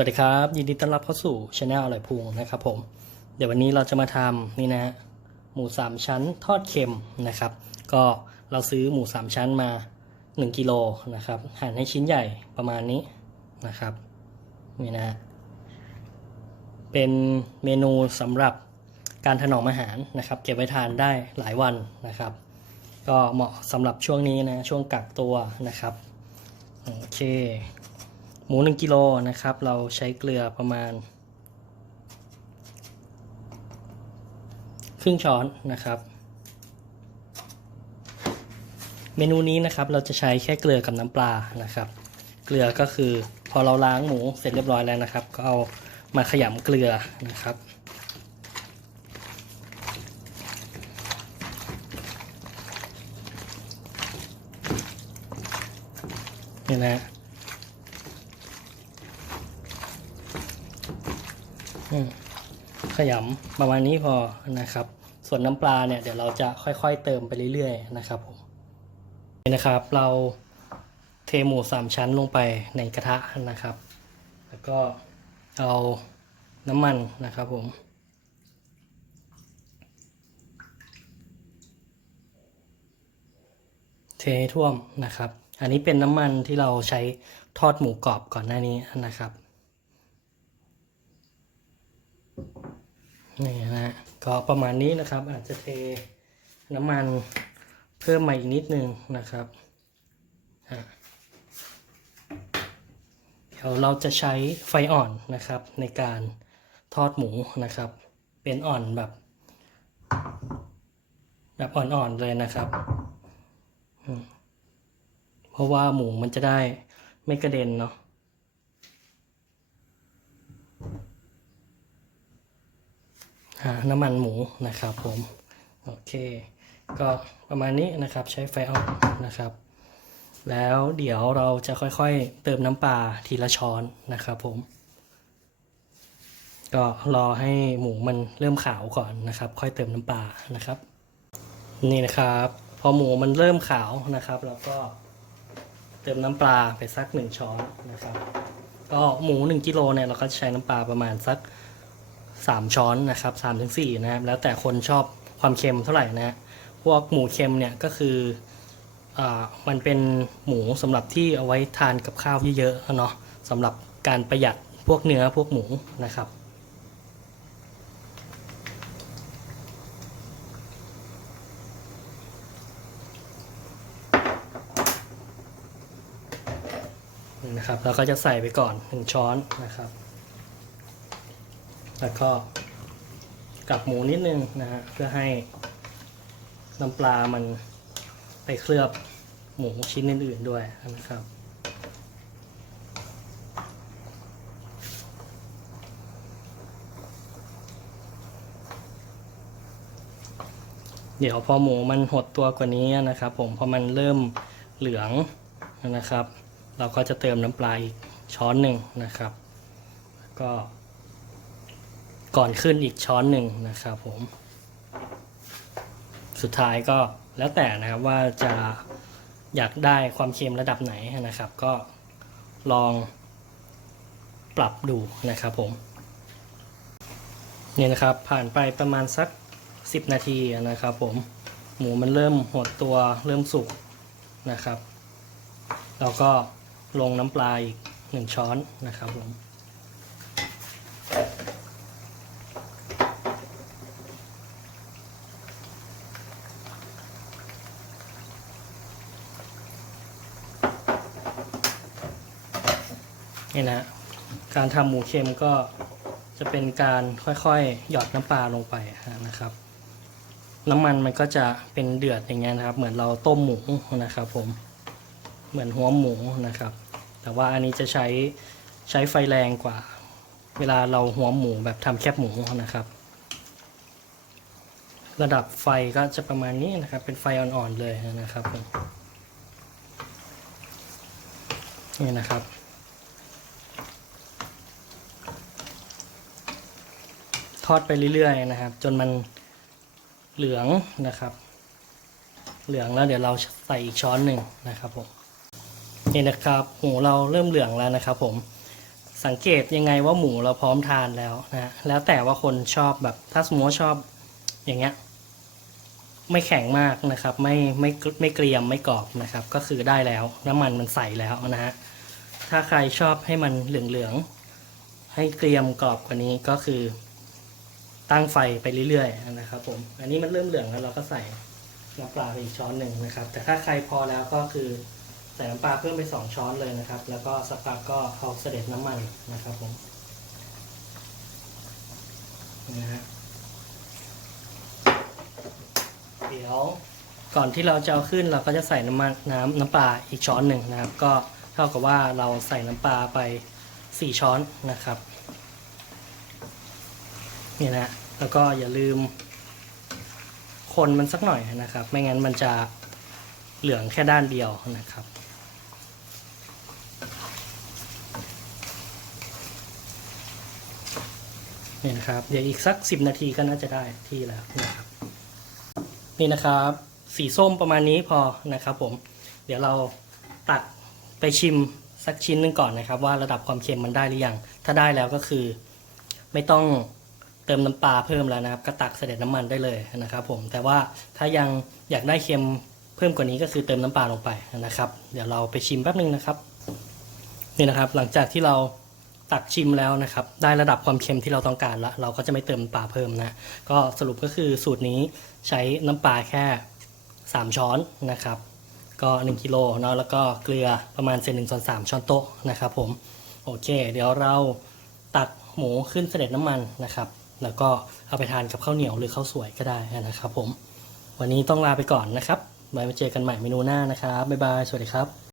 วัสดีครับ ยินดีต้อนรับเข้าสู่ช anel อร่อยพุงนะครับผม เดี๋ยววันนี้เราจะมาทำนี่นะ หมูสามชั้นทอดเค็มนะครับ ก็เราซื้อหมูสามชั้นมา 1กิโลนะครับหั่นให้ชิ้นใหญ่ประมาณนี้นะครับนี่นะ เป็นเมนูสำหรับการถนอมอาหารนะครับ เก็บไว้ทานได้หลายวันนะครับ ก็เหมาะสำหรับช่วงนี้นะช่วงกักตัวนะครับโอเค หมู 1กิโลนะครับ เราใช้เกลือประมาณ ครึ่งช้อนนะครับ เมนูนี้นะครับเราจะใช้แค่เกลือกับน้ำปลานะครับ เกลือก็คือพอเราล้างหมูเสร็จเรียบร้อยแล้วนะครับ ก็เอามาขยำเกลือนะครับนี่นะ อืม ขยำประมาณนี้พอนะครับ ส่วนน้ำปลาเนี่ยเดี๋ยวเราจะค่อยๆเติมไปเรื่อยๆนะครับผมนะครับเราเทหมูสามชั้นลงไปในกระทะนะครับ แล้วก็เอาน้ำมันนะครับผมเทท่วมนะครับ อันนี้เป็นน้ำมันที่เราใช้ทอดหมูกรอบก่อนหน้านี้นะครับ นี่นะฮะก็ประมาณนี้นะครับ อาจจะเทน้ำมันเพิ่มมาอีกนิดนึงนะครับเดี๋ยวเราจะใช้ไฟอ่อนนะครับในการทอดหมูนะครับ เป็นอ่อนแบบ แบบอ่อนๆเลยนะครับ เพราะว่าหมูมันจะได้ไม่กระเด็นเนาะ หา น้ำมันหมูนะครับผมโอเค ก็ประมาณนี้นะครับใช้ไฟอ่อนนะครับ แล้วเดี๋ยวเราจะค่อยๆ เติมน้ำปลาทีละช้อนนะครับผม ก็รอให้หมูมันเริ่มขาวก่อนนะครับ ค่อยเติมน้ำปลานะครับ นี่นะครับ พอหมูมันเริ่มขาวนะครับแล้วก็เติมน้ำปลาไปสักหนึ่งช้อนนะครับ ก็หมูหนึ่งกิโลเนี่ยเราก็ใช้น้ำปลาประมาณสัก สามช้อนนะครับสามถึงสี่นะครับ แล้วแต่คนชอบความเค็มเท่าไหร่นะฮะพวกหมูเค็มเนี่ยก็คืออ่ามันเป็นหมูสำหรับที่เอาไว้ทานกับข้าวเยอะๆเนาะสำหรับการประหยัดพวกเนื้อพวกหมูนะครับนะครับเราก็จะใส่ไปก่อนหนึ่งช้อนนะครับ แล้วก็กับหมูนิดนึงนะฮะเพื่อให้น้ำปลามันไปเคลือบหมูชิ้นอื่นๆด้วยนะครับเดี๋ยวพอหมูมันหดตัวกว่านี้นะครับ ผมพอมันเริ่มเหลืองนะครับ เราก็จะเติมน้ำปลาอีกช้อนหนึ่งนะครับ ก็ ก่อนขึ้นอีกช้อนหนึ่งนะครับผม สุดท้ายก็แล้วแต่นะครับว่าจะอยากได้ความเค็มระดับไหนนะครับ ก็ลองปรับดูนะครับผมนี่นะครับผ่านไปประมาณสัก 10 นาทีนะครับผมหมูมันเริ่มหดตัวเริ่มสุกนะครับ แล้วก็ลงน้ำปลาอีกหนึ่งช้อนนะครับผม นี่นะการทำหมูเค็มก็จะเป็นการค่อยๆ หยอดน้ำปลาลงไปนะครับ น้ำมันมันก็จะเป็นเดือดอย่างเงี้ยนะครับ เหมือนเราต้มหมูนะครับ ผมเหมือนหัวหมูนะครับ แต่ว่าอันนี้จะใช้ใช้ไฟแรงกว่า เวลาเราหัวหมูแบบทำแคบหมูนะครับ ระดับไฟก็จะประมาณนี้นะครับ เป็นไฟอ่อนๆเลยนะครับผมนี่นะครับ ทอดไปเรื่อยๆนะครับ จนมันเหลืองนะครับ เหลืองแล้วเดี๋ยวเราใส่อีกช้อนหนึ่งนะครับผมนี่นะครับหมูเราเริ่มเหลืองแล้วนะครับ ผมสังเกตยังไงว่าหมูเราพร้อมทานแล้วนะแล้วแต่ว่าคนชอบแบบถ้าสมมติว่าชอบอย่างเงี้ยไม่แข็งมากนะครับ ไม่ไม่ไม่เกรียมไม่กรอบนะครับ ก็คือได้แล้วน้ำมันมันใสแล้วนะฮะถ้าใครชอบให้มันเหลืองๆให้เกรียมกรอบกว่านี้ก็คือ ตั้งไฟไปเรื่อยๆนะครับผม อันนี้มันเริ่มเหลืองแล้วเราก็ใส่น้ำปลาไปอีกช้อนหนึ่งนะครับ แต่ถ้าใครพอแล้วก็คือใส่น้ำปลาเพิ่มไปสองช้อนเลยนะครับ แล้วก็สักพักก็เอาเสด็จน้ำมันนะครับผมนะฮะเดี๋ยวก่อนที่เราจะเอาขึ้นเราก็จะใส่น้ำมันน้ำน้ำปลาอีกช้อนหนึ่งนะครับ ก็เท่ากับว่าเราใส่น้ำปลาไปสี่ช้อนนะครับ นี่นะแล้วก็อย่าลืม คนมันสักหน่อยนะครับ ไม่งั้นมันจะเหลืองแค่ด้านเดียวนะครับนี่นะครับเดี๋ยวอีกสักสิบนาทีก็น่าจะได้ที่แล้วนะครับ นี่นะครับ สีส้มประมาณนี้พอนะครับ ผม เดี๋ยวเราตักไปชิมสักชิ้นหนึ่งก่อนนะครับ ว่าระดับความเค็มมันได้หรือยังถ้าได้แล้วก็คือ ไม่ต้อง เติมน้ำปลาเพิ่มแล้วนะครับ ก็ตักเสด็จน้ำมันได้เลยนะครับ ผมแต่ว่าถ้ายังอยากได้เค็มเพิ่มกว่านี้ก็คือเติมน้ำปลาลงไปนะครับ เดี๋ยวเราไปชิมแป๊บนึงนะครับนี่นะครับ หลังจากที่เราตักชิมแล้วนะครับ ได้ระดับความเค็มที่เราต้องการแล้ว เราก็จะไม่เติมน้ำปลาเพิ่มนะ ก็สรุปก็คือสูตรนี้ใช้น้ำปลาแค่ 3 ช้อนนะครับ ก็ 1กิโลเนาะแล้วก็เกลือประมาณเศษหนึ่งส่วนสามช้อนโต๊ะนะครับผม โอเค เดี๋ยวเราตักหมูขึ้นเสด็จน้ำมันนะครับ แล้วก็เอาไปทานกับข้าวเหนียวหรือข้าวสวยก็ได้นะครับผม วันนี้ต้องลาไปก่อนนะครับไว้มาเจอกันใหม่เมนูหน้านะครับบ๊ายบายสวัสดีครับ